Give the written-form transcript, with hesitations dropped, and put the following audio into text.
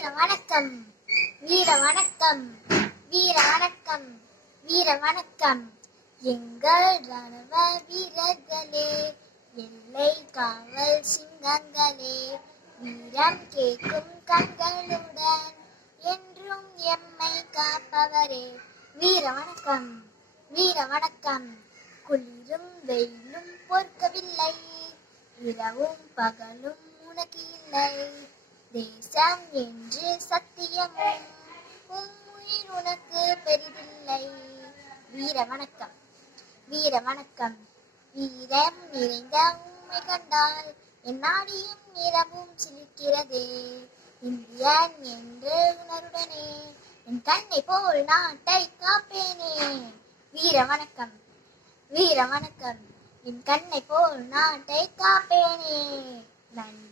வீர வணக்கம், வீர வணக்கம், வீர வணக்கம், வீர வணக்கம். எங்கள் ராணுவ வீரர்களே, எல்லை காவல் சிங்கங்களே, வீரம் கேட்கும் கண்களுடன் என்றும் எம்மை காப்பவரே. வீர வணக்கம், வீர வணக்கம். குளிரும் வெயிலும் பொறுக்கவில்லை, இரவும் பகலும் உனக்கு இல்லை. தேசம் என்று சத்தியமும் உயிர் உனக்கு பெரிதில்லை. வீர வணக்கம், வீர வணக்கம். வீரம் நிறைந்த உம்மை கண்டால் என் நாடியும் நிறமும் சிலிர்க்கிறதே. இந்தியன் என்று உணருடனே என் கண்ணை போல் நாட்டை காப்பேனே. வீர வணக்கம், வீர வணக்கம். என் கண்ணை போல் நாட்டை காப்பேனே. நன்றி.